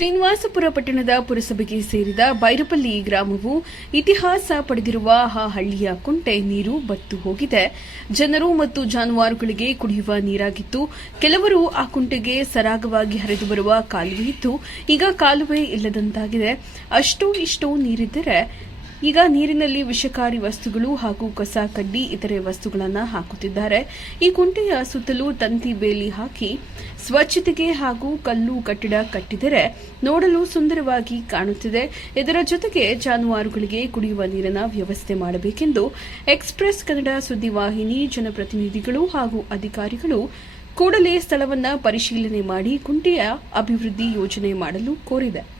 ಶ್ರೀನಿವಾಸಪುರ ಪಟ್ಟಣದ ಪುರಸಭೆಗೆ ಸೇರಿದ ಬೈರಪಲ್ಲಿ ಗ್ರಾಮವು ಇತಿಹಾಸ ಪಡೆದಿರುವ ಆ ಹಳ್ಳಿಯ ಕುಂಟೆ ನೀರು ಬತ್ತು ಹೋಗಿದೆ. ಜನರು ಮತ್ತು ಜಾನುವಾರುಗಳಿಗೆ ಕುಡಿಯುವ ನೀರಾಗಿತ್ತು. ಕೆಲವರು ಆ ಕುಂಟೆಗೆ ಸರಾಗವಾಗಿ ಹರಿದು ಬರುವ ಕಾಲುವೆ ಇತ್ತು. ಈಗ ಕಾಲುವೆ ಇಲ್ಲದಂತಾಗಿದೆ. ಅಷ್ಟೋ ಇಷ್ಟೋ ನೀರಿದ್ದರೆ ಈಗ ನೀರಿನಲ್ಲಿ ವಿಷಕಾರಿ ವಸ್ತುಗಳು ಹಾಗೂ ಕಸ, ಕಡ್ಡಿ, ಇತರೆ ವಸ್ತುಗಳನ್ನು ಹಾಕುತ್ತಿದ್ದಾರೆ. ಈ ಕುಂಟೆಯ ಸುತ್ತಲೂ ತಂತಿ ಬೇಲಿ ಹಾಕಿ ಸ್ವಚ್ಛತೆಗೆ ಹಾಗೂ ಕಲ್ಲು ಕಟ್ಟಡ ಕಟ್ಟಿದರೆ ನೋಡಲು ಸುಂದರವಾಗಿ ಕಾಣುತ್ತಿದೆ. ಇದರ ಜೊತೆಗೆ ಜಾನುವಾರುಗಳಿಗೆ ಕುಡಿಯುವ ನೀರಿನ ವ್ಯವಸ್ಥೆ ಮಾಡಬೇಕೆಂದು ಎಕ್ಸ್ಪ್ರೆಸ್ ಕನ್ನಡ ಸುದ್ದಿವಾಹಿನಿ ಜನಪ್ರತಿನಿಧಿಗಳು ಹಾಗೂ ಅಧಿಕಾರಿಗಳು ಕೂಡಲೇ ಸ್ಥಳವನ್ನು ಪರಿಶೀಲನೆ ಮಾಡಿ ಕುಂಟೆಯ ಅಭಿವೃದ್ಧಿ ಯೋಜನೆ ಮಾಡಲು ಕೋರಿದೆ.